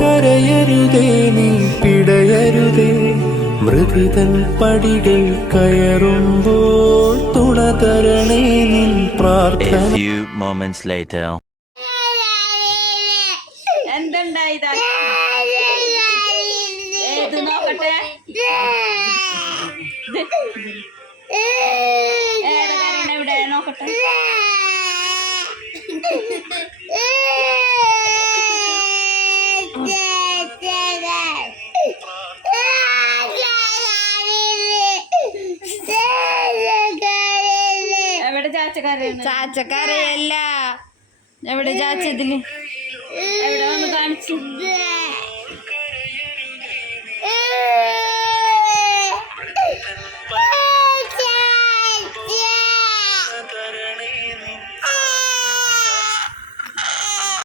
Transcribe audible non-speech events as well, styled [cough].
കരയരുതേ നീ പിടയരുതേ. മൃതിതൻ പടികൾ കയറുമ്പോൾ തുണതരണേ നിൻ A പ്രാർത്ഥന few moments later. എന്തുണ്ടായതാ? ഏത് നോക്കട്ടെ? [laughs] ഏടെ കരയണ ചാച്ചക്കറിയല്ല എവിടെ ചാച്ച ഇതിൽ? എവിടെ ഒന്ന് കാണിച്ചു? Bye.